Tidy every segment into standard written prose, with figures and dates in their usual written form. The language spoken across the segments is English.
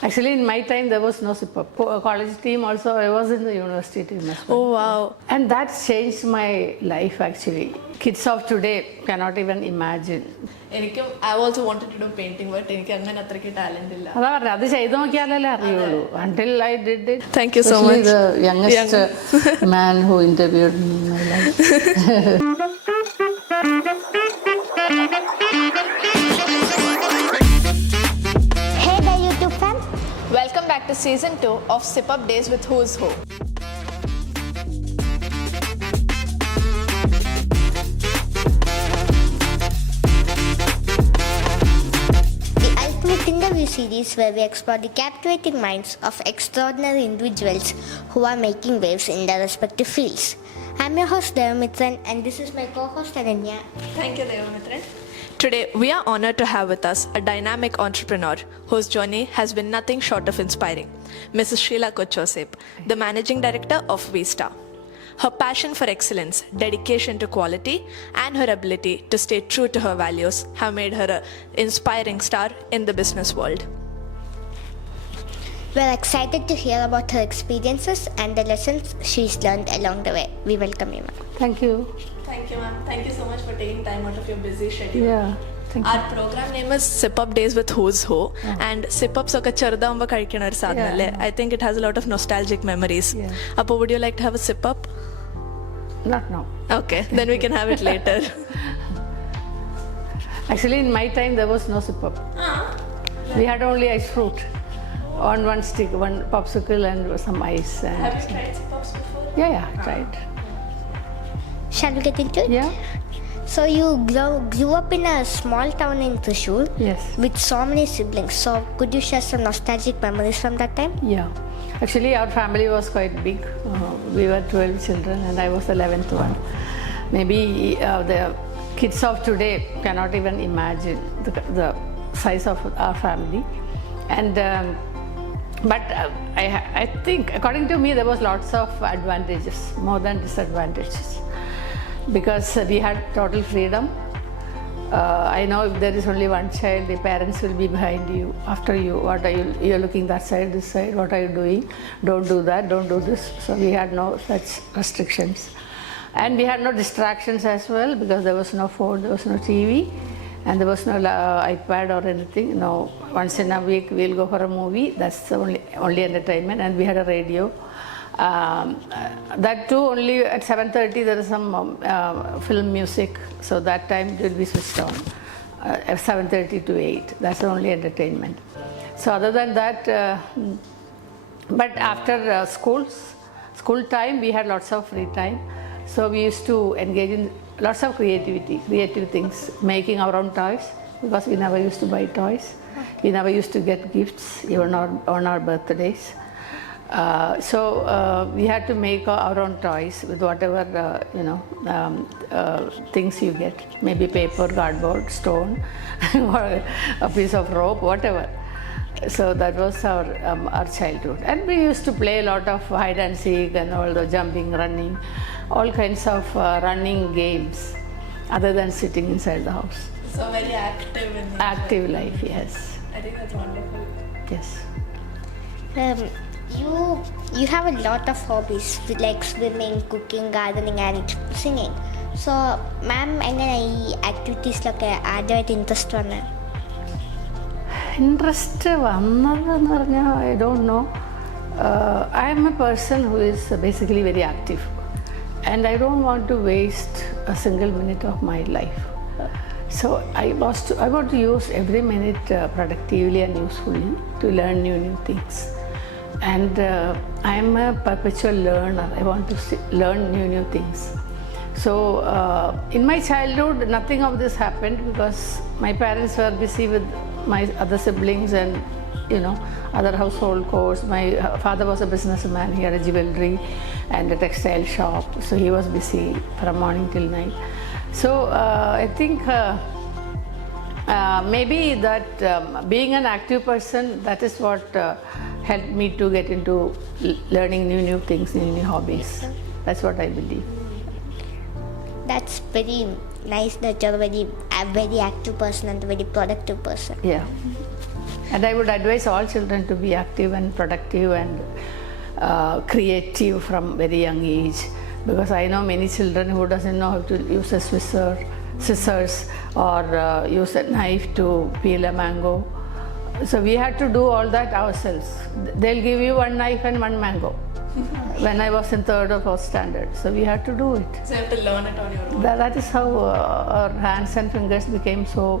Actually, in my time, there was no college team. Also, I was in the university team as well. Oh wow. And that changed my life actually. Kids of today cannot even imagine. I also wanted to do painting, but I talent. അതാ പറഞ്ഞത്, അത് ചെയ്ത് നോക്കിയാലല്ലേ അറിയുള്ളൂ. Until I did it. Thank you so Especially much. the youngest man who interviewed me in my life. Hey there, YouTube fam. Welcome back to season 2 of Sip Up Days with Who's Who. The ultimate interview series where we explore the captivating minds of extraordinary individuals who are making waves in their respective fields. I'm your host Devamitran and this is my co-host Ananya. Thank you, Devamitran. Today, we are honored to have with us a dynamic entrepreneur whose journey has been nothing short of inspiring, Mrs. Sheela Kochouseph, the Managing Director of Vista. Her passion for excellence, dedication to quality, and her ability to stay true to her values have made her an inspiring star in the business world. We're excited to hear about her experiences and the lessons she's learned along the way. We welcome you, ma'am. Thank you. Thank you, ma'am. Thank you so much for taking time out of your busy schedule. Yeah. Thank you. Our program name is Sip Up Days with Who's Who, and Sip Ups oka ചെറുതാവുമ്പോ കഴിക്കണ ഒരു സാധനല്ലേ. I think it has a lot of nostalgic memories. Yeah. Appo, would you like to have a sip up? Not now. Okay, then we can have it later. Actually, in my time, there was no sip up. We had only ice fruit on one stick, one popsicle and some ice. And Have you tried sip ups before? Yeah, tried. Shall we get into it? Yeah. So you grew up in a small town in Thrissur Yes. with so many siblings. So could you share some nostalgic memories from that time? Yeah. Actually, our family was quite big. We were 12 children and I was the 11th one. Maybe the kids of today cannot even imagine the size of our family. And but I think, according to me, there was lots of advantages, more than disadvantages. Because we had total freedom. I know if there is only one child, the parents will be behind you, after you. What are you're looking that side, this side, what are you doing? Don't do that, don't do this. So we had no such restrictions. And we had no distractions as well because there was no phone, there was no TV, and there was no iPad or anything. No, once in a week we'll go for a movie, that's the only entertainment, and we had a radio. That too only at 7:30 there is some film music, so that time it will be switched on at 7:30 to 8. That's the only entertainment. So other than that, but after school time we had lots of free time, so we used to engage in lots of creative things, making our own toys because we never used to buy toys. We never used to get gifts even on our birthdays. So we had to make our own toys with whatever things you get, maybe paper, cardboard, stone, or a piece of rope, whatever. So that was our childhood, and we used to play a lot of hide and seek and all the jumping, running, all kinds of running games, other than sitting inside the house. So very active in nature. Active life, yes. I think that's wonderful. Yes. You have a lot of hobbies like swimming, cooking, gardening and singing. So ma'am, എങ്ങനെ ഈ ആക്ടിവിറ്റീസിലൊക്കെ ആദ്യമായിട്ട് interest വന്നത്? Interest വന്നതെന്ന് പറഞ്ഞാൽ I don't know. I M A person who is basically very active and I don't want to waste a single minute of my life. So I want to use every minute productively and usefully to learn new things. And I am a perpetual learner. I want to learn new things. So in my childhood, nothing of this happened because my parents were busy with my other siblings and other household chores. My father was a businessman. He had a jewelry and a textile shop, so he was busy from morning till night. So I think maybe that being an active person, that is what helped me to get into learning new things, new hobbies. That's what I believe. That's very nice that you're a very active person and a very productive person. Yeah. And I would advise all children to be active and productive and creative from very young age, because I know many children who doesn't know how to use a scissors or use a knife to peel a mango. So we had to do all that ourselves. They'll give you one knife and one mango. When I was in 3rd or 4th standard, so we had to do it. So you have to learn it on your own. That is how our hands and fingers became so,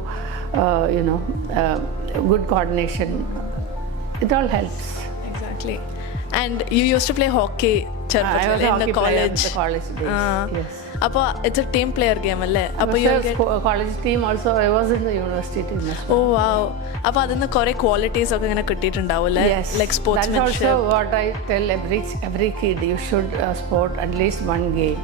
good coordination. It all helps. Exactly. And you used to play hockey I was a in hockey the player in college. the college days. Yes. Appa, it's a team player game, alle? I Appa, was you a get... college team also. I was in the university team as well. Oh, wow. Appa, adinnu kore qualities okke ingane kittittundavu, Yes. like sportsmanship. That's also what I tell every kid. You should sport at least one game.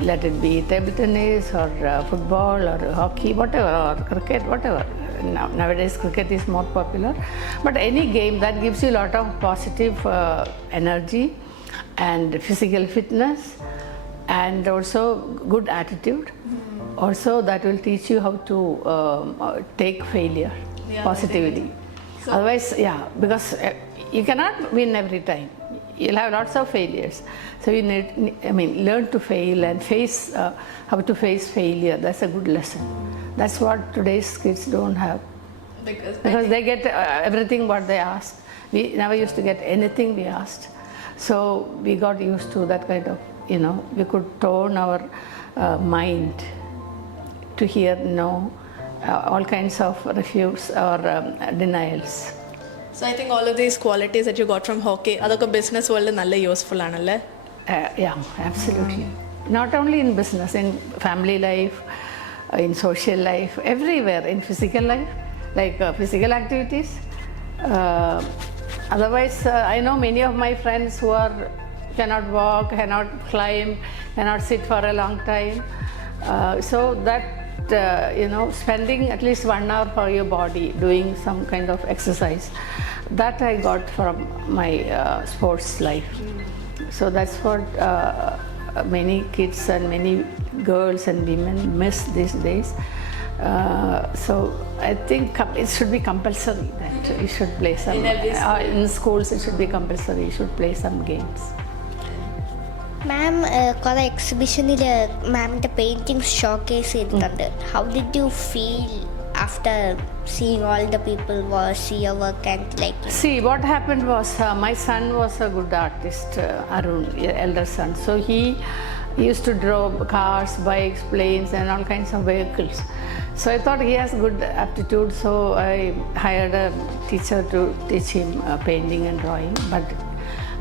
Let it be table tennis or football or hockey, whatever, or cricket, whatever. Nowadays cricket is more popular. But any game that gives you a lot of positive energy and physical fitness and also good attitude. Also that will teach you how to take failure positively. Otherwise, because you cannot win every time. You'll have lots of failures. So you need, learn to fail and face how to face failure. That's a good lesson. That's what today's kids don't have. Because they get everything what they ask. We never used to get anything we asked. So we got used to that kind of, we could tone our mind to hear no, all kinds of refuse or denials. So I think all of these qualities that you got from hockey, adokka business world nalle useful aanalle? Yeah, absolutely. Not only in business, in family life, in social life, everywhere, in physical life, like physical activities. Otherwise, I know many of my friends who cannot walk, cannot climb, cannot sit for a long time. So that, spending at least 1 hour for your body, doing some kind of exercise, that I got from my sports life. So that's what many kids and many girls and women miss these days. So I think it should be compulsory that you should play some. In schools, it should be compulsory. You should play some games. Ma'am, കുറെ എക്സിബിഷനിൽ മാമിൻ്റെ paintings showcase ചെയ്തിട്ടുണ്ട്. How did you feel after seeing all the people see your work and like? See, what happened was my son was a good artist, Arun, elder son. So he used to draw cars, bikes, planes, and all kinds of vehicles. So I thought he has good aptitude. So I hired a teacher to teach him painting and drawing.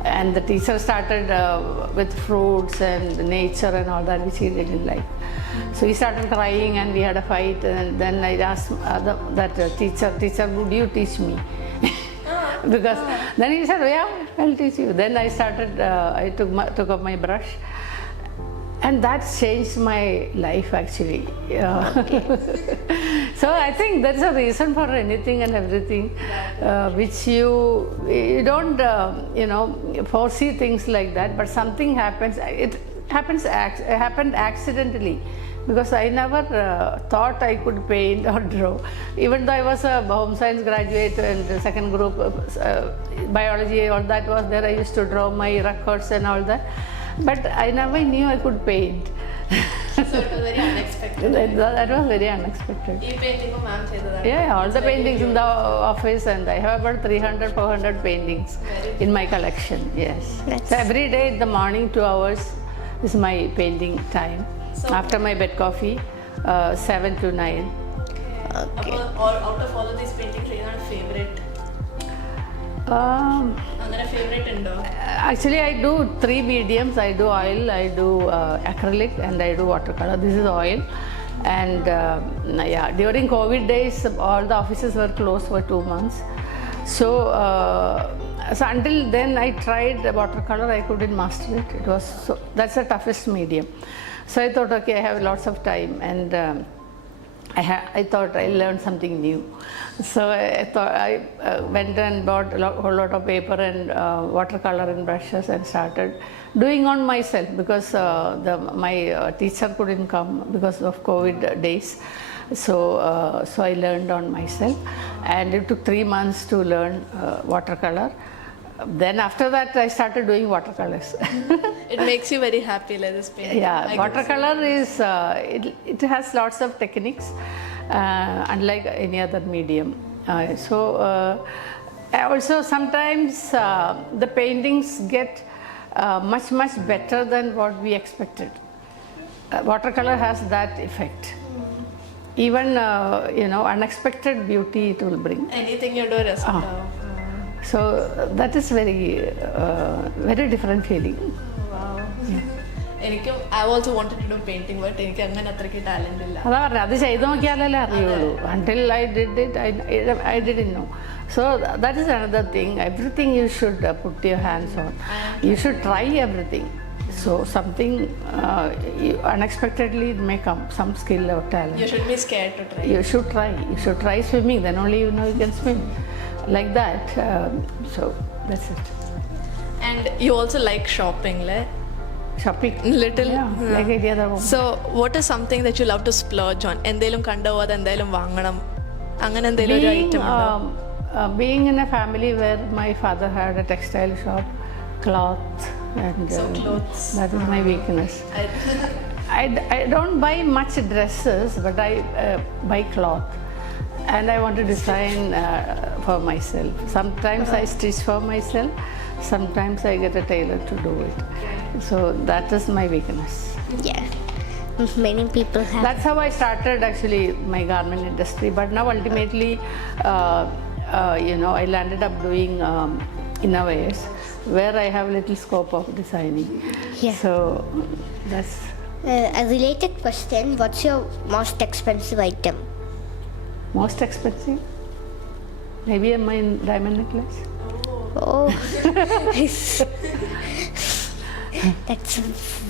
And the teacher started with fruits and nature and all that, which he didn't like. So he started crying and we had a fight. And then I asked that teacher, would you teach me? Because then he said, yeah, I'll teach you. Then I started, I took up my brush. And that changed my life actually. So I think there's a reason for anything and everything, which you don't, foresee things like that, but something happens. It happened accidentally, because I never thought I could paint or draw. Even though I was a home science graduate and the second group, biology, all that was there, I used to draw my records and all that. But I never knew I could paint. So it was very unexpected. That was very unexpected. Ee painting ma'am cheytadanu. Yeah, all the paintings in the office, and I have about 300, 400 paintings in my collection. Yes. So every day in the morning, 2 hours is my painting time. So after my bed coffee, 7 to 9. Okay. Out of all of these paintings, what is your favorite? Another favorite undo? Actually, I do 3 mediums. I do oil, I do acrylic, and I do watercolor. This is oil. And during COVID days, all the offices were closed for 2 months. So until then, I tried watercolor. I couldn't master it. That's the toughest medium. So I thought, okay, I have lots of time, and I thought I learned something new. So I thought I went and bought a whole lot of paper and watercolor and brushes and started doing on myself, because my teacher couldn't come because of COVID days. So I learned on myself, and it took 3 months to learn watercolor. Then after that, I started doing watercolors. It makes you very happy, like this painting. Yeah, watercolor is it has lots of techniques, unlike any other medium. Also sometimes the paintings get much better than what we expected. Watercolor has that effect. Even unexpected beauty it will bring. Anything you do is So that is very different feeling. wow. എനിക്കും I also wanted to do painting, but എനിക്ക് അങ്ങനെ അത്രയ്ക്ക് talent ഇല്ല. അതാ പറഞ്ഞത്, അത് ചെയ്ത് നോക്കിയാലല്ലേ അറിയുള്ളൂ. Until I did it, I didn't know. So that is another thing. Everything you should put your hands on. You should try everything. So something unexpectedly it may come, some skill or talent. You should be scared to try. You should try. You should try swimming. Then only you know you can swim. Like that. So that's it. And you also like shopping, like? Shopping. Little. Yeah, like any other woman. So what is something that you love to splurge on? എന്തെങ്കിലും കണ്ടോ അത് എന്തെങ്കിലും വാങ്ങണം അങ്ങനെ എന്തെങ്കിലും ഒരു item ഉണ്ടോ? Being in a family where my father had a textile shop, cloth, and So clothes. that is my weakness. I don't buy much dresses, but I buy cloth. And I want to design for myself. Sometimes I stitch for myself, sometimes I get a tailor to do it. So that is my weakness. Yeah. Many people have. That's how I started actually my garment industry. But now ultimately, I landed up doing innovations where I have little scope of designing. Yeah. So that's A related question, what's your most expensive item? most expensive. Maybe my diamond necklace. Oh, that's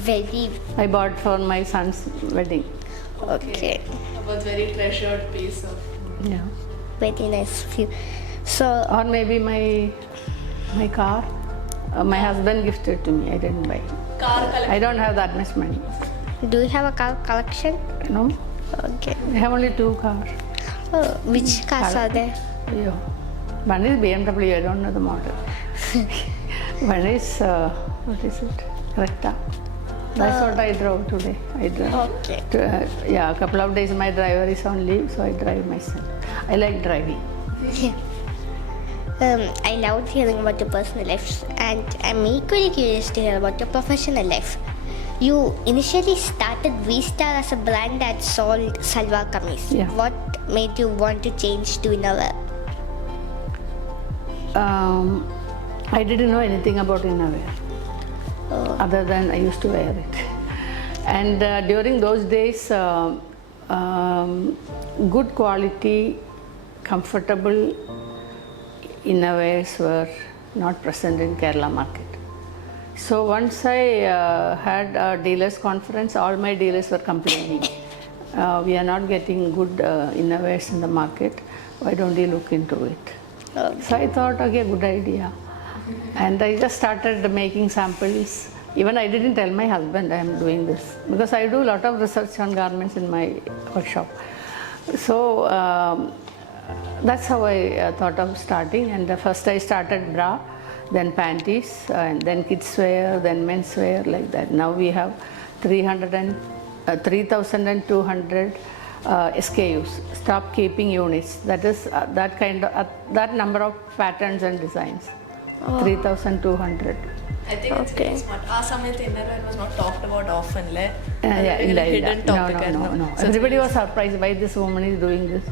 very I bought for my son's wedding. okay. It was very treasured piece of. Yeah. Very nice of you. So, Or maybe my car. My husband gifted to me. I didn't buy. Car collection. I don't have that much money. do you have a car collection? No, Okay. I have only 2 cars. Oh, which cars are there? Yeah. One is BMW. I don't know the model. One is what is it? Recta. That's what I drove today. I drove. Okay. A couple of days my driver is on leave, so I drive myself. I like driving. I loved hearing about your personal life, and I'm equally curious to hear about your professional life. You initially started V-Star as a brand that sold salwar kameez. Yeah. What made you want to change to innerwear? I didn't know anything about innerwear, other than I used to wear it. And during those days, good quality, comfortable innerwears were not present in Kerala market. So once I had a dealers conference, all my dealers were complaining, we are not getting good innerwears in the market. Why don't you look into it? So I thought, okay, good idea. And I just started making samples. Even I didn't tell my husband I am doing this, because I do a lot of research on garments in my workshop. So that's how I thought of starting. And first I started bra, then panties, and then kids wear, then men's wear, like that. Now we have 3,200 SKUs, stock keeping units. That is that number of patterns and designs. 3,200. I think it's Okay. very smart. Our സമയത്ത് innerwear was not talked about often, like. Yeah, Hidden topic. no. Everybody was surprised why this woman is doing this.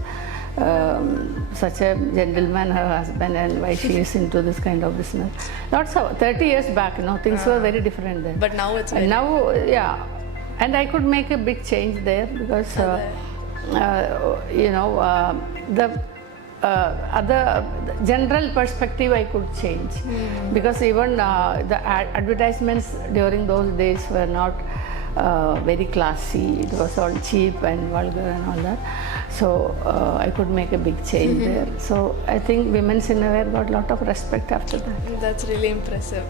Such a gentleman, her husband, and why she is into this kind of business. Not so. 30 years back, things were very different then. But now it's And very. now, and I could make a big change there, because the other general perspective I could change, because even the advertisements during those days were not very classy. It was all cheap and vulgar and all that. So I could make a big change there. So I think women's innerwear got a lot of respect after that. That's really impressive.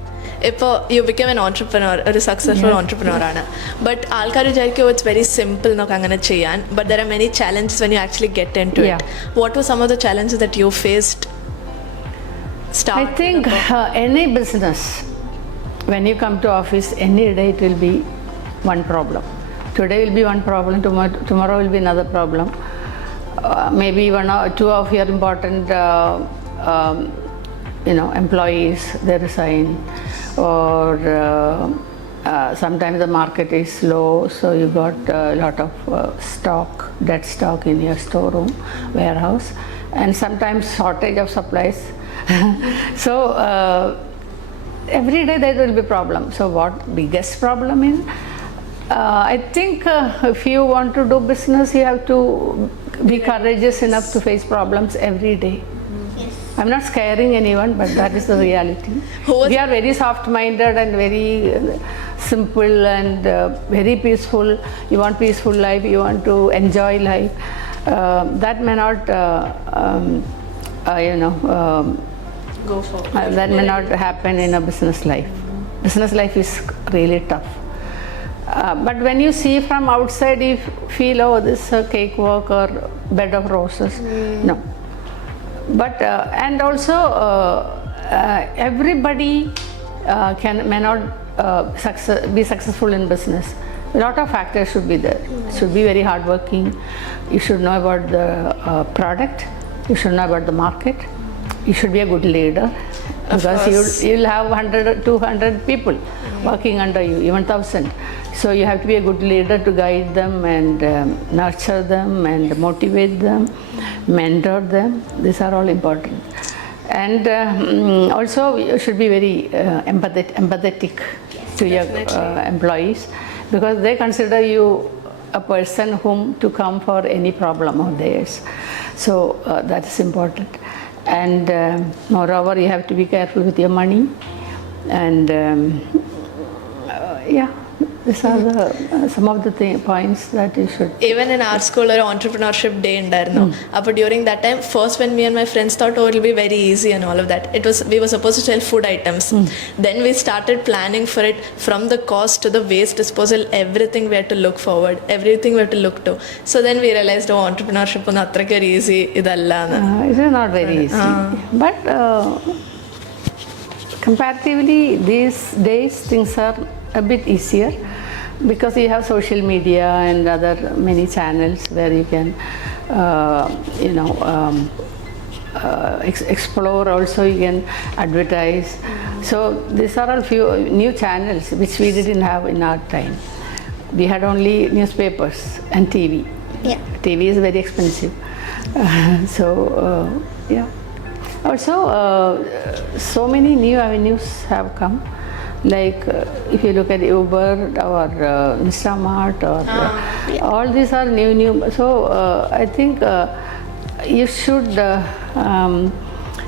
ഇപ്പോൾ you became an entrepreneur, ഒരു successful entrepreneur ആണ്. But ആൾക്കാർ വിചാരിക്കും it's very simple എന്നൊക്കെ അങ്ങനെ ചെയ്യാൻ. But there are many challenges when you actually get into it. What were some of the challenges that you faced? I think any business, when you come to office, any day it will be one problem. Today will be one problem, tomorrow will be another problem. Maybe one or two of your important employees, they resign, or sometimes the market is low, so you got a lot of dead stock in your storeroom, warehouse, and sometimes shortage of supplies. So every day there will be problem. So what biggest problem is? I think if you want to do business, you have to be courageous enough to face problems every day. Yes. I'm not scaring anyone, but that is the reality. We are very soft-minded and very simple and very peaceful. You want peaceful life, you want to enjoy life. That may not, Go for that may not happen in a business life. Business life is really tough. But when you see from outside, you feel, oh, this is a cakewalk or bed of roses. No. But and also everybody may not be successful in business. A lot of factors should be there. Should be very hardworking. You should know about the product. You should know about the market. You should be a good leader, because you'll have 100 or 200 people working under you, even 1,000. So you have to be a good leader to guide them and nurture them and motivate them, mentor them. These are all important. And also you should be very empathetic to your employees, because they consider you a person whom to come for any problem of theirs. So that is important. And moreover, you have to be careful with your money. And these are some of the points that you should. Even in our school, ഒരു entrepreneurship day ഉണ്ടായിരുന്നു. അപ്പോൾ during that time, first when me and my friends thought, oh, it will be very easy and all of that. We were supposed to sell food items. Then we started planning for it, from the cost to the waste disposal, everything we had to look forward, everything we had to look to. So then we realized, oh, entrepreneurship ഒന്നും അത്രയ്ക്ക് easy ഇതല്ല. It is not very easy. But comparatively, these days things are a bit easier, because you have social media and other many channels where you can explore. Also you can advertise. So these are all few new channels which we didn't have in our time. We had only newspapers and TV. TV is very expensive. Also so many new avenues have come. Like if you look at Uber or Instamart or all these are new. So I think you should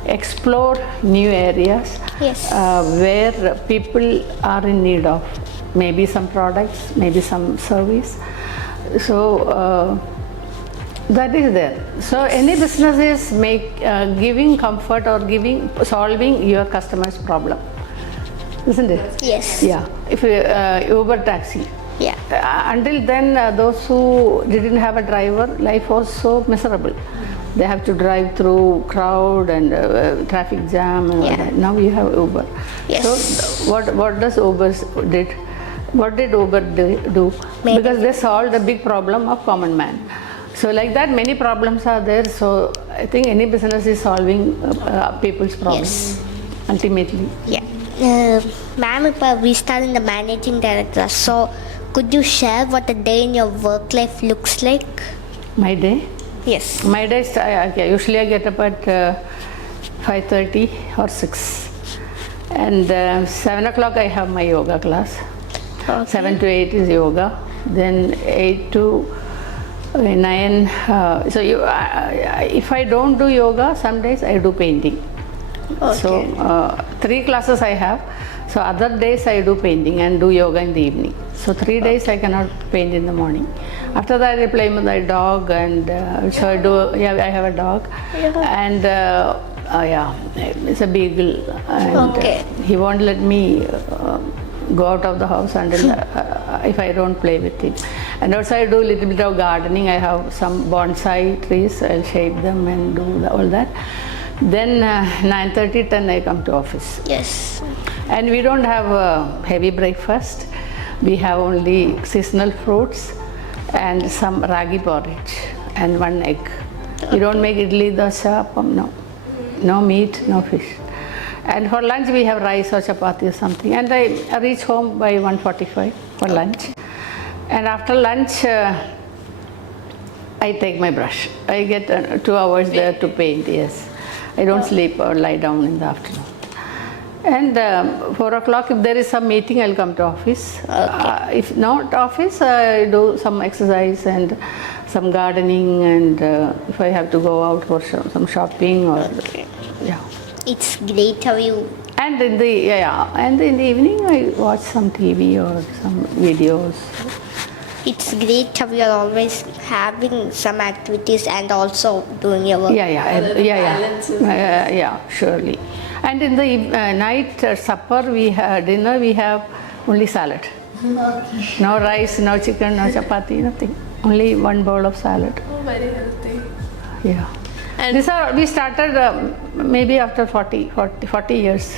explore new areas where people are in need of maybe some products, maybe some service. So that is there. So any business is giving comfort or solving your customer's problem. Isn't it? Yes. Yeah. If Uber taxi. Yeah. Until then, those who didn't have a driver, life was so miserable. They have to drive through crowd and traffic jam and all that. Now you have Uber. Yes. So what does Uber did? What did Uber do? Because they solved a big problem of common man. So like that, many problems are there. So I think any business is solving people's problems ultimately. Yeah. Ma'am, we start in the managing director. So could you share what a day in your work life looks like? My day? Yes. My day, usually I get up at 5:30 or 6. And 7 o'clock I have my yoga class. 7 to 8 is yoga. Then 8 to 9. If I don't do yoga, some days I do painting. So 3 classes I have. So other days I do painting and do yoga in the evening. So 3 days I cannot paint in the morning. After that I play with my dog, and so I do. Yeah, I have a dog, and it's a beagle, and he won't let me go out of the house until if I don't play with him. And also I do a little bit of gardening. I have some bonsai trees. I'll shape them and do all that. Then 9:30, 10 I come to office. Yes. And we don't have a heavy breakfast. We have only seasonal fruits and some ragi porridge and 1 egg. We don't make idli, dosa, appam, no. No meat, no fish. And for lunch we have rice or chapati or something. And I reach home by 1:45 for lunch. And after lunch, I take my brush. I get 2 hours there to paint, yes. I don't sleep or lie down in the afternoon. And 4 o'clock, if there is some meeting, I'll come to office. If not office, I do some exercise and some gardening, and if I have to go out for some shopping or It's great how you. And in the evening, I watch some TV or some videos. It's great how you're always having some activities and also doing your work. Surely. And in the night supper, dinner, we have only salad. No rice, no chicken, no chapati, nothing. Only 1 bowl of salad. Oh, very healthy. Yeah. And we started maybe after 40 years.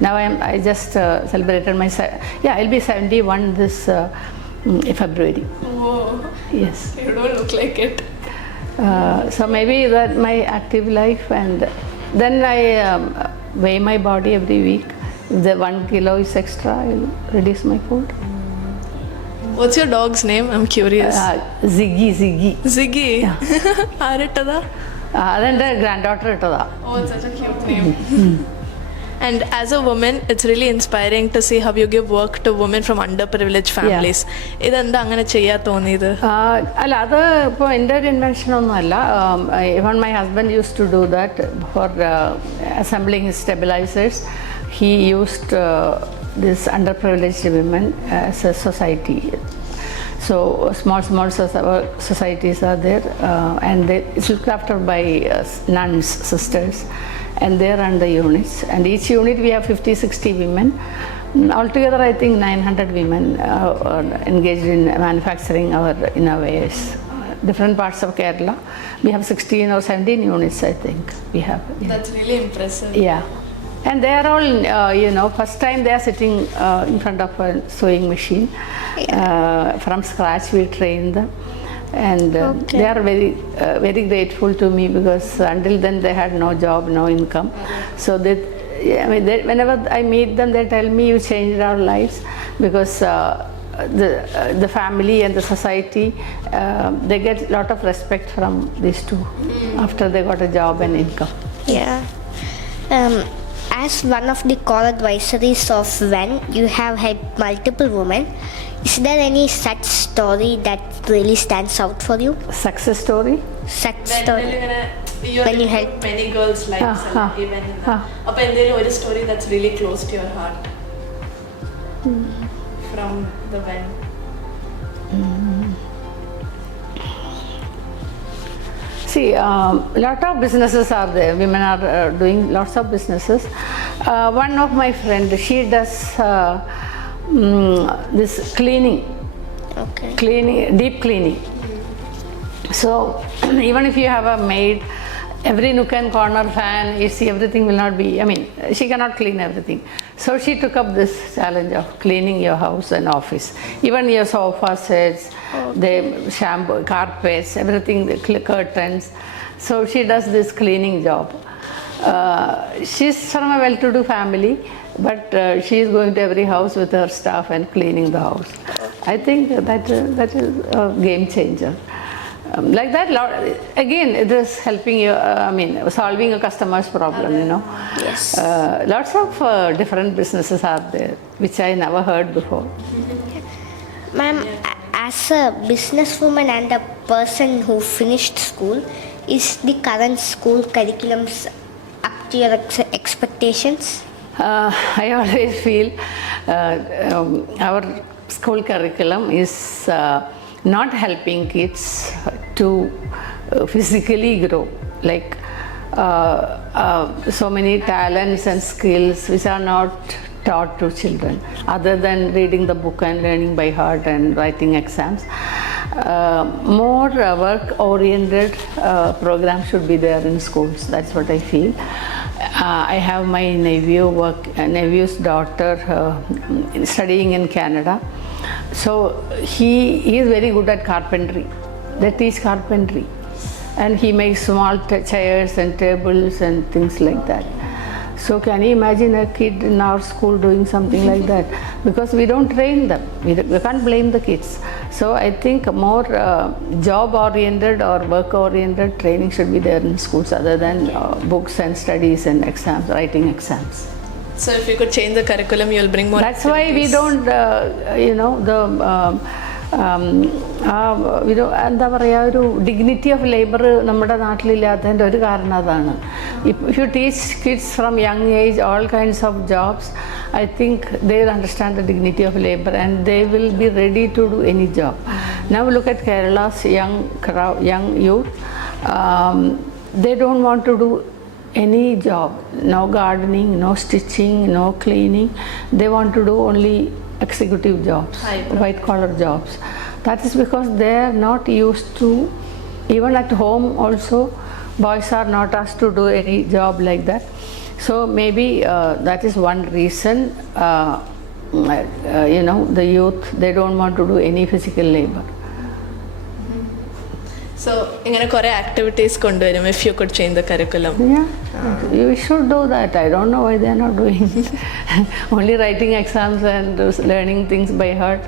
Now I just celebrated my, I'll be 71 this February. Whoa. Yes. You don't look like it. So maybe that my active life, and then I weigh my body every week. If the 1 kilo is extra, I'll reduce my food. What's your dog's name? I'm curious. Ziggy. Ziggy? Yeah. Arittada? That's granddaughter. Oh, it's such a cute name. And as a woman, it's really inspiring to see how you give work to women from underprivileged families. ഇതെന്താ അങ്ങനെ ചെയ്യാൻ തോന്നിയത്? അല്ല, അത് ഇപ്പോൾ എൻ്റെ ഒരു invention ഒന്നുമല്ല. Even my husband used to do that for assembling his stabilizers. He used this underprivileged women as a society. So small societies are there, and it's looked after by nuns, sisters, and they run the units. And each unit we have 50-60 women. Altogether, I think 900 women are engaged in manufacturing our innovators. Different parts of Kerala, we have 16 or 17 units, I think we have. Yeah. That's really impressive. Yeah. And they are all, first time they are sitting in front of a sewing machine. From scratch we train them. And they are very, very grateful to me, because until then they had no job, no income. So whenever I meet them, they tell me, you changed our lives, because the family and the society, they get a lot of respect from these two after they got a job and income. Yeah. As one of the core advisories of WEN, you have helped multiple women. Is there any such story that really stands out for you? Success story? When you help many girls' lives, even in that. Appa endelu oru story that's really close to your heart from the WEN. See, a lot of businesses are there. Women are doing lots of businesses. One of my friends, she does this cleaning, deep cleaning. So even if you have a maid, every nook and corner, fan, AC, everything will not be, she cannot clean everything. So she took up this challenge of cleaning your house and office. Even your sofa sets, the shampoo, carpets, everything, the curtains. So she does this cleaning job. She's from a well-to-do family, but she is going to every house with her staff and cleaning the house. I think that is a game changer. Like that, again, it is helping you, solving a customer's problem, Yes. Lots of different businesses are there, which I never heard before. Ma'am, as a businesswoman and a person who finished school, is the current school curriculums up to your expectations? I always feel our school curriculum is not helping kids to physically grow. Like so many talents and skills which are not taught to children other than reading the book and learning by heart and writing exams. More work oriented program should be there in schools. That's what I feel. I have my nephew's daughter studying in Canada. So he is very good at carpentry. They teach carpentry. And he makes small chairs and tables and things like that. So can you imagine a kid in our school doing something like that? Because we don't train them. We can't blame the kids. So I think more job-oriented or work-oriented training should be there in schools other than books and studies and exams, writing exams. So if you could change the curriculum, you'll bring more That's why we don't, എന്താ പറയുക, ഒരു dignity of labour നമ്മുടെ നാട്ടിലില്ലാത്തതിൻ്റെ ഒരു കാരണം അതാണ്. If you teach kids from young age all kinds of jobs, I think they will understand the dignity of labour and they will be ready to do any job. Now look at Kerala's young youth, they don't want to do any job, no gardening, no stitching, no cleaning. They want to do only executive jobs, white collar jobs. That is because they are not used to, even at home also boys are not asked to do any job like that. So maybe that is one reason the youth, they don't want to do any physical labor. So ingane kore activities konduvarum if you could change the curriculum. Yeah, you should do that. I don't know why they are not doing it. Only writing exams and learning things by heart.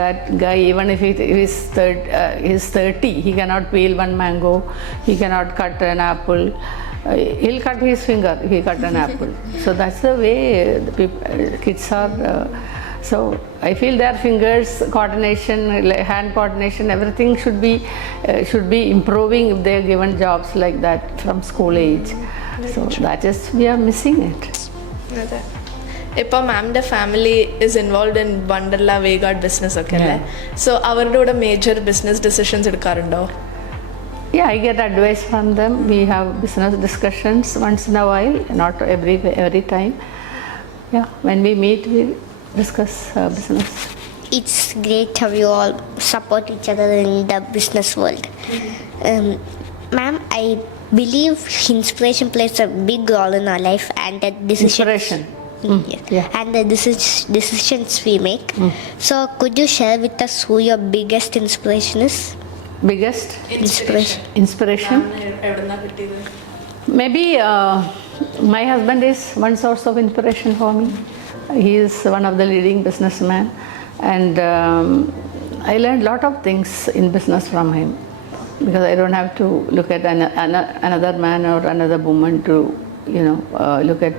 That guy, even if he is 30, he cannot peel one mango, he cannot cut an apple. He'll cut his finger if he cut an apple. So that's the way the kids are. So I feel their fingers coordination, hand coordination, everything should be improving if they are given jobs like that from school age. So that is, we are missing it. ഇപ്പോൾ മാമിൻ്റെ family is involve in Wonderla VGuard business ഒക്കെ അല്ലേ? So അവരുടെ കൂടെ major business decisions എടുക്കാറുണ്ടോ? Yeah, I get advice from them. We have business discussions once in a while, not every time. Yeah, when we meet, we discuss business. It's great how you all support each other in the business world. Ma'am, I believe inspiration plays a big role in our life and the decisions. Inspiration. Yes. Yeah. And the decisions we make. So could you share with us who your biggest inspiration is? Biggest Inspiration. എവിടുന്നാ കിട്ടിയത്? Maybe my husband is one source of inspiration for me. He is one of the leading businessmen, and I learned a lot of things in business from him, because I don't have to look at another man or another woman to look at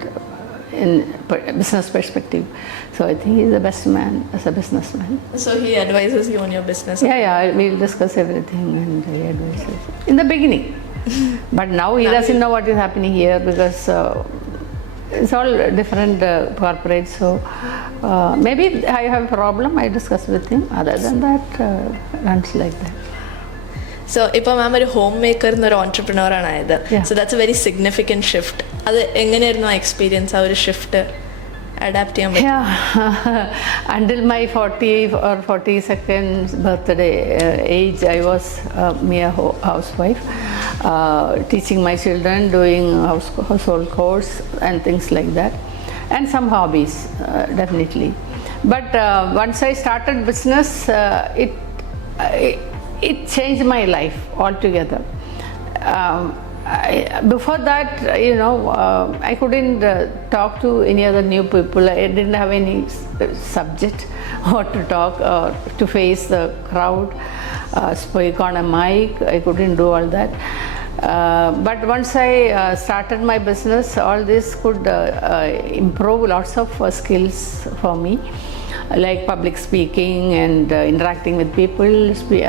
in business perspective. So I think he's the best man as a businessman. So he advises you on your business. Yeah, we'll discuss everything and he advises in the beginning. But now he doesn't know what is happening here, because it's all different corporates. So maybe I have a problem, I discuss with him. Other than that, runs like that. So ഇപ്പോൾ മാം ഒരു home maker എന്നൊരു entrepreneur ആണ് ആയത്. So that's A very significant shift. അത് എങ്ങനെയായിരുന്നു ആ experience, ആ ഒരു ഷിഫ്റ്റ് അഡാപ്റ്റ് ചെയ്യാൻ പറ്റും? Yeah, until my 40th or 42nd birthday age, I was mere housewife, teaching my children, doing household chores and things like that, and some hobbies, definitely. But once I started business, it changed my life altogether. Before that, I couldn't talk to any other new people. I didn't have any subject or to talk or to face the crowd, speak on a mic. I couldn't do all that. But once I started my business, all this could improve lots of skills for me, like public speaking and interacting with people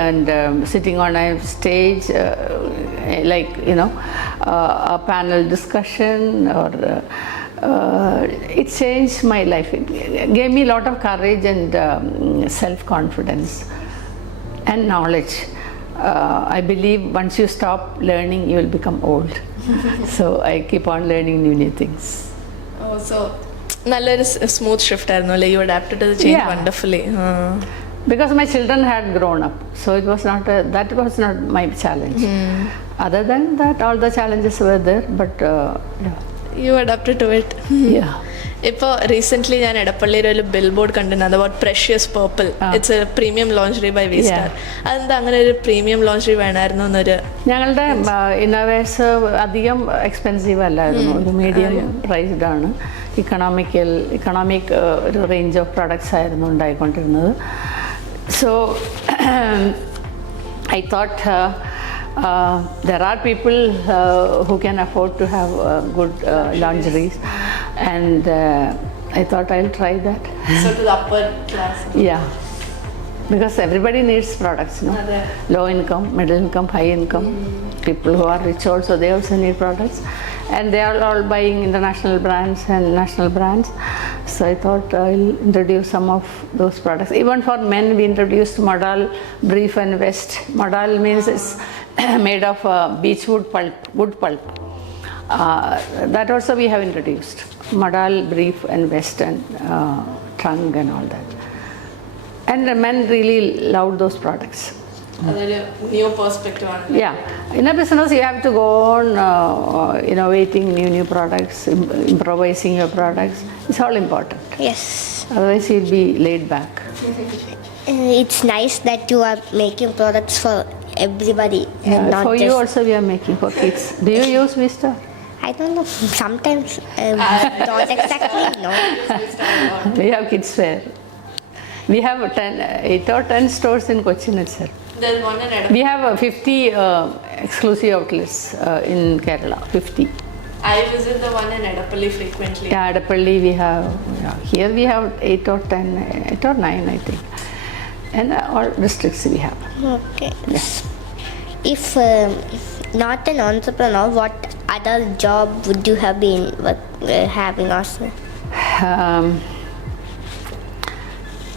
and sitting on a stage, like a panel discussion, or it changed my life. It gave me a lot of courage and self-confidence and knowledge. I believe once you stop learning, you will become old. So I keep on learning new things. Oh, so nallൊരു smooth shift ആയിരുന്നു അല്ലേ? You adapted to the change wonderfully. Because my children had grown up, so it was not that was not my challenge. Other than that, all the challenges were there, but You adapted to it. Yeah. ഇപ്പോൾ recently ഞാൻ എടപ്പള്ളിയിൽ ഒരു billboard കണ്ടിരുന്നത് about precious purple. It's a premium lingerie by V star. അതെന്താ അങ്ങനെ ഒരു premium lingerie വേണമായിരുന്നു എന്നൊരു? ഞങ്ങളുടെ ഇന്നോവേഴ്സ് അധികം എക്സ്പെൻസീവ് അല്ലായിരുന്നു, ഒരു മീഡിയം പ്രൈസ്ഡ് ആണ്. ഇക്കണോമിക് ഒരു റേഞ്ച് ഓഫ് പ്രൊഡക്ട്സ് ആയിരുന്നു ഉണ്ടായിക്കൊണ്ടിരുന്നത്. So I thought there are people who can afford to have good lingeries, and I thought I'll try that. So to the upper class. Yeah, because everybody needs products, no? Low income, middle income, high income, people who are rich also, they also need products, and they are all buying international brands and national brands. So I thought I'll introduce some of those products. Even for men, we introduced modal, brief and vest. Modal means it's made of beechwood pulp, wood pulp. That also we have introduced. Modal, brief and vest and trunk and all that. And the men really loved those products. അതൊരു new perspective ആണ്. Yeah, in a business you have to go on innovating new products, improvising your products. It's all important. Yes. Otherwise you'll be laid back. It's nice that you are making products for everybody and not For just you also we are making for kids. Do you use Vista? I don't know. Sometimes not exactly. No. We have kids wear. We have 8 or 10 stores in Cochin itself. There's one in Edapalli. We have 50 exclusive outlets in Kerala. 50. I visit the one in Edapalli frequently. Yeah, Edapalli we have. Here we have 8 or 10, 8 or 9 I think. And all districts we have. Okay. If not an entrepreneur, what other job would you have been having also?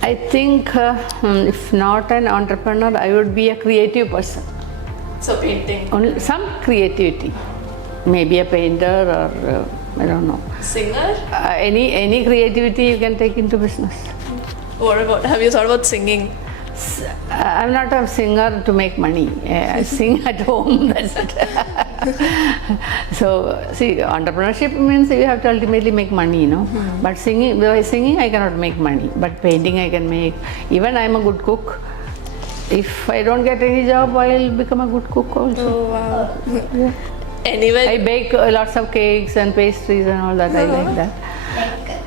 I think if not an entrepreneur, I would be a creative person. So painting. Only some creativity. Maybe a painter or I don't know. Singer? Any creativity you can take into business. What about, have you thought about singing? I'm not a singer to make money. I sing at home, that's it. So, see, entrepreneurship means you have to ultimately make money, But by singing I cannot make money. But painting I can make. Even I'm a good cook. If I don't get any job, I'll become a good cook also. Oh, wow. Anyway, I bake lots of cakes and pastries and all that. I like that.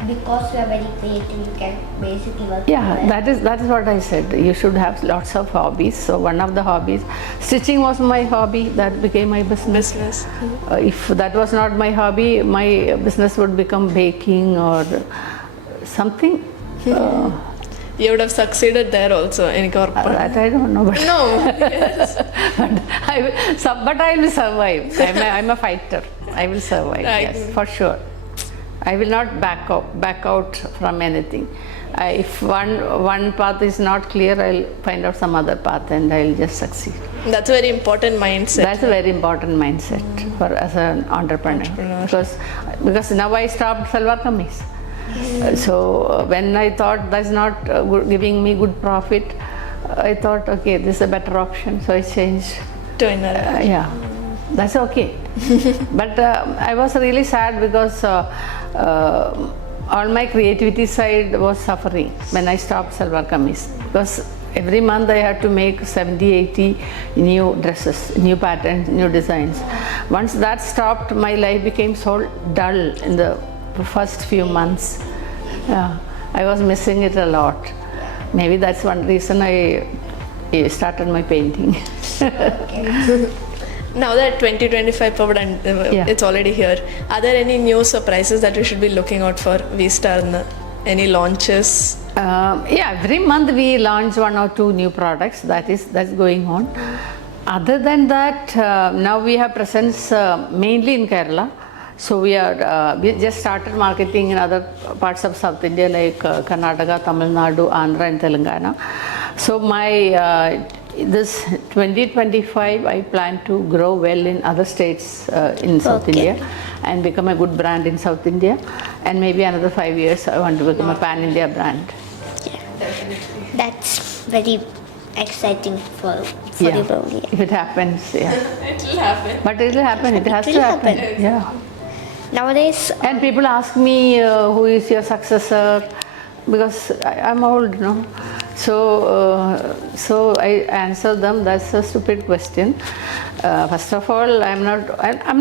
Because you are very creative, you can basically work. Yeah, that is what I said. You should have lots of hobbies. So one of the hobbies, stitching was my hobby. That became my business. If that was not my hobby, my business would become baking or something. You would have succeeded there also in corporate. That I don't know. But No. Yes. but I will survive. I'm a fighter. I will survive. Right. Yes, for sure. I will not back out from anything. If one path is not clear, I'll find out some other path and I'll just succeed. That's a very important mindset. That's a very important mindset for as an entrepreneur. Because now I stopped salwar kameez. So when I thought that's not giving me good profit, I thought, okay, this is a better option. So I changed. To another. Yeah, that's okay. But I was really sad because all my creativity side was suffering when I stopped salwar kameez. Because every month I had to make 70-80 new dresses, new patterns, new designs. Once that stopped, my life became so dull in the first few months. Yeah, I was missing it a lot. Maybe that's one reason I started my painting. Now that 2025 powered and it's already here, are there any new surprises that we should be looking out for V-Star? Any launches? Yeah, every month we launch 1 or 2 new products. That's going on. Other than that, now we have presence mainly in Kerala. So we just started marketing in other parts of South India like Karnataka, Tamil Nadu, Andhra and Telangana. So my this 2025 I plan to grow well in other states in South India and become a good brand in South India, and maybe another 5 years I want to become a pan-India brand. That's very exciting for you probably. If it happens, yeah. It will happen. But it will happen, it has It to will happen. happen. Yeah. Nowadays, And people ask me who is your successor, because I'm old, no? So I answer them, that's a stupid question. First of all, I'm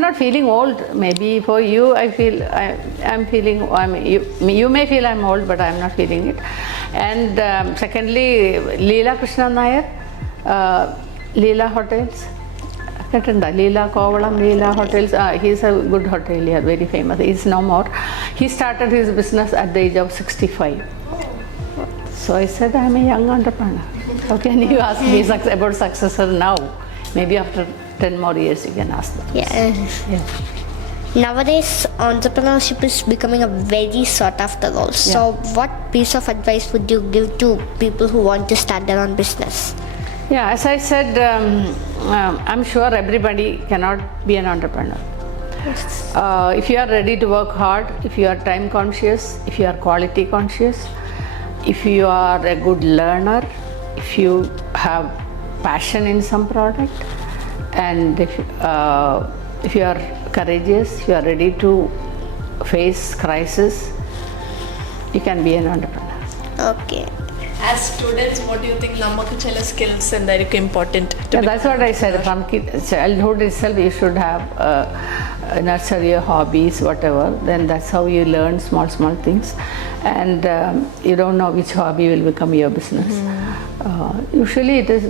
not feeling old. Maybe for you, I'm feeling. You may feel I'm old, but I'm not feeling it. And secondly, Leela Krishna Nair, Leela Hotels. Leela Kovalam, Leela Hotels. He's a good hotelier, very famous. He's no more. He started his business at the age of 65. So I said, I'm a young entrepreneur. How can you ask me about successor now? Maybe after 10 more years you can ask them. yeah. Nowadays, entrepreneurship is becoming a very sought after role. So, what piece of advice would you give to people who want to start their own business? Yeah, as I said, I'm sure everybody cannot be an entrepreneur. If you are ready to work hard, if you are time conscious, if you are quality conscious, if you are a good learner, if you have passion in some product, and if you are courageous, if you are ready to face crisis, you can be an entrepreneur. Okay. As students, what do you think namakku chela skills and very important? That's what I said. From childhood itself, you should have nurture your hobbies, whatever. Then that's how you learn small things, and you don't know which hobby will become your business. Usually, it is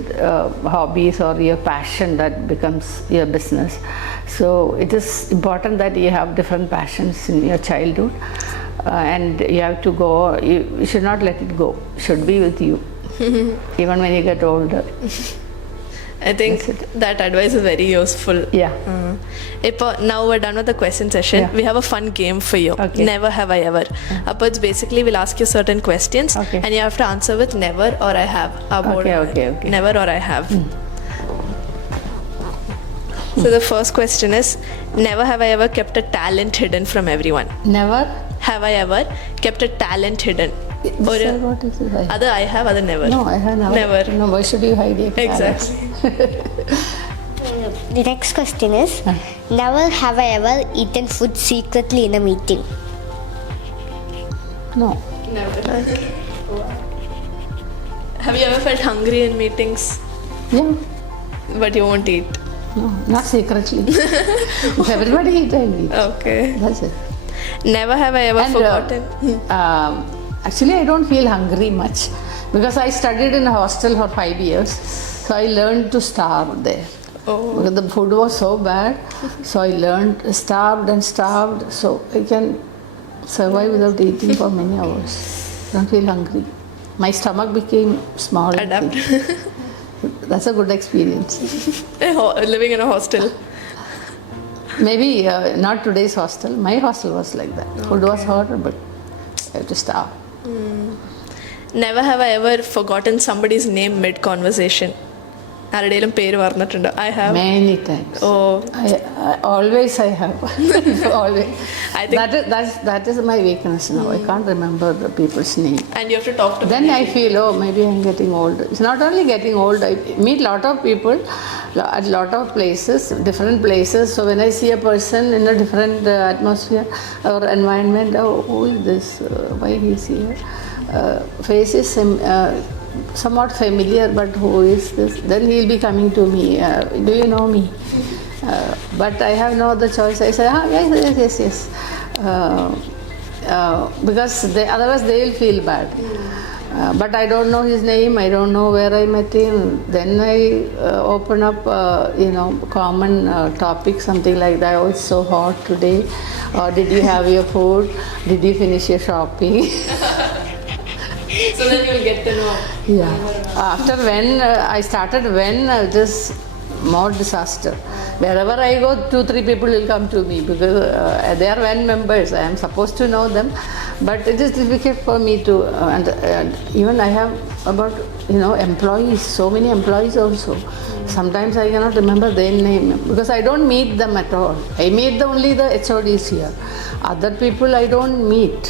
hobbies or your passion that becomes your business. So it is important that you have different passions in your childhood. And you have to go, you should not let it go. It should be with you, even when you get older. I think that advice is very useful. Yeah. Now we're done with the question session. Yeah. We have a fun game for you. Okay. Never have I ever. It's basically we'll ask you certain questions and you have to answer with never or I have. Okay. Never or I have. So the first question is, never have I ever kept a talent hidden from everyone. Never have I ever kept a talent hidden. What is it? Other I have, other never. No, I have never. Never. No, why should you hide it? Exactly. The next question is, never have I ever eaten food secretly in a meeting. No. Never. Have you ever felt hungry in meetings? Yeah. But you won't eat? No, not secretly. If everybody eat, I eat. Okay. That's it. Never have I ever forgotten. Actually, I don't feel hungry much because I studied in a hostel for 5 years. So I learned to starve there. Oh. Because the food was so bad. So I learned, starved. So I can survive without eating for many hours. Don't feel hungry. My stomach became small. Adapt. That's a good experience. Living in a hostel. Maybe not today's hostel. My hostel was like that. Food was hot, but I had to starve. Never have I ever forgotten somebody's name mid-conversation. ആരുടെയും പേര് പറഞ്ഞിട്ടുണ്ടോ? I have. Many times. Oh. I have. Always. I think that is my weakness now. I can't remember the people's name. And you have to talk to Then I feel, maybe I'm getting old. It's not only getting old. I meet a lot of people at a lot of places, different places. So when I see a person in a different atmosphere or environment, who is this? Why he is here? Face is somewhat familiar, but who is this? Then he'll be coming to me. Do you know me? But I have no other choice. I say, yes. Because otherwise they will feel bad. But I don't know his name. I don't know where I met him. Then I open up, common topic, something like that. Oh, it's so hot today. Or did you have your food? Did you finish your shopping? So then you'll get to know. Yeah. After when I started, more disaster. Wherever I go, 2-3 people will come to me because they are WAN members. I am supposed to know them, but it is difficult for me to. And even I have about employees, so many employees also. Sometimes I cannot remember their name because I don't meet them at all. I meet only the HODs here. Other people I don't meet.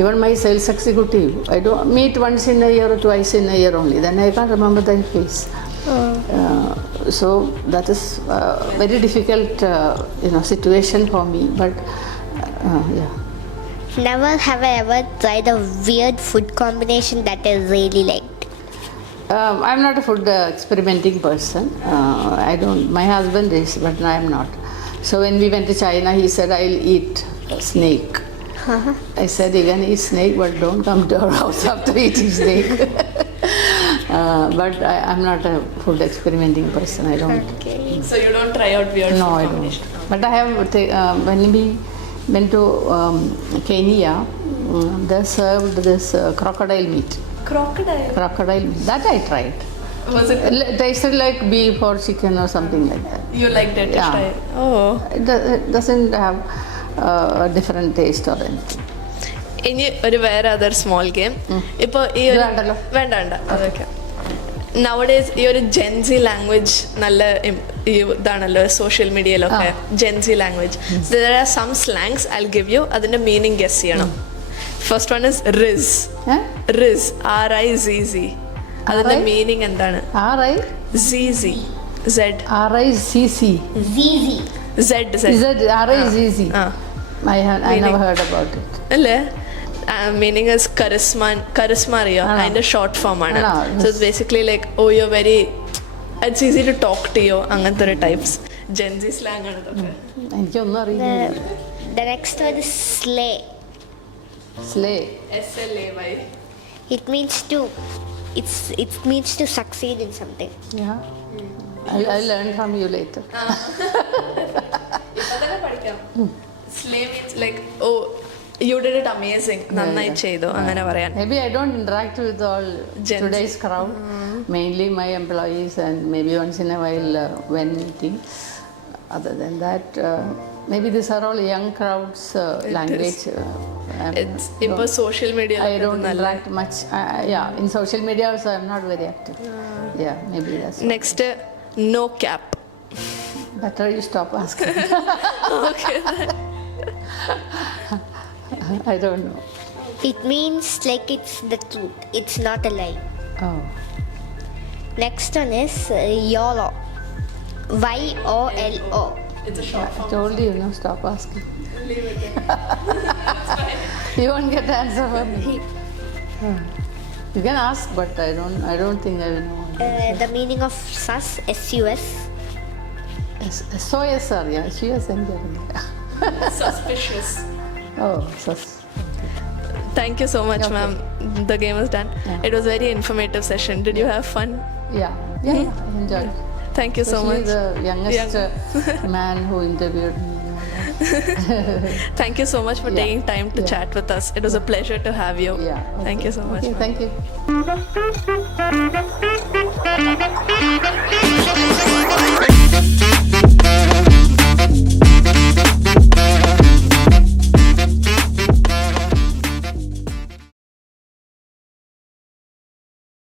Even my sales executive, I don't meet once in a year or twice in a year only. Then I can't remember their face. So that is very difficult, situation for me. But yeah. Never have I ever tried a weird food combination that I really liked. I'm not a food experimenting person. I don't. My husband is, but I am not. So when we went to China, he said, "I'll eat snake." I said, "You can eat snake, but don't come to our house after eating snake." But I'm not a food experimenting person. I don't. Okay. So you don't try out weird No, food I combination? don't. But I have when we went to Kenya, they served this crocodile meat. Crocodile? Crocodile meat. That I tried. Was it? It tasted like beef or chicken or something like that. You liked it? Yeah. Try it. Oh. It doesn't have a different taste or anything. ഇനി ഒരു വേറെ other small game ഇപ്പോൾ ഈ ഒരു വേണ്ടല്ലോ. വേണ്ട അതൊക്കെ nowadays ഈ ഒരു ജെൻസി ലാംഗ്വേജ് നല്ല ഇതാണല്ലോ സോഷ്യൽ മീഡിയയിലൊക്കെ Gen Z language there are some slangs I give you അതിന്റെ മീനിങ് ഗെസ് ചെയ്യണം. First one is rizz. Rizz RIZZ. അതിന്റെ മീനിങ് എന്താണ്? RIZZ. RIZZ. I never heard about it. അല്ലേ? മീനിങ് ഇസ് കറിസ്മ അറിയോ? അതിന്റെ ഷോർട്ട് ഫോം ആണ്. So it's basically like you very it's easy to talk to you, അങ്ങനത്തെ ഒരു types Jency slang ആണ് ഇതൊക്കെ. എനിക്കൊന്നും അറിയില്ല. The next word is slay. Slay. SLAY. It means to succeed in something. Yeah. I'll learn from you later. Slay means like, oh, you did it amazing. നന്നായി ചെയ്തു അങ്ങനെ പറയാൻ. Maybe I don't interact with all today's crowd. Mainly my employees and maybe once in a while when meeting. Other than that, maybe these are all young crowds language. It's ഇപ്പോൾ social media. I don't interact much. In social media also I'm not very active. Yeah, maybe that's. Next, no cap. Better you stop asking. Okay. I don't know. It means like it's the truth. It's not a lie. Oh. Next one is YOLO. YOLO. It's a short I form. told you, stop asking. Leave it there. You won't get the answer from me. You can ask, but I don't think I will know. The meaning of sus, SUS. SOS, yeah. SUS and Suspicious. Oh, sus. Thank you so much, ma'am. The game is done. Yeah. It was a very informative session. Did you have fun? Yeah, I enjoyed. Thank you so Especially much. the youngest man who interviewed me. Thank you so much for taking time to chat with us. It was a pleasure to have you. Yeah. Okay. Thank you so much. Okay, ma'am. thank you.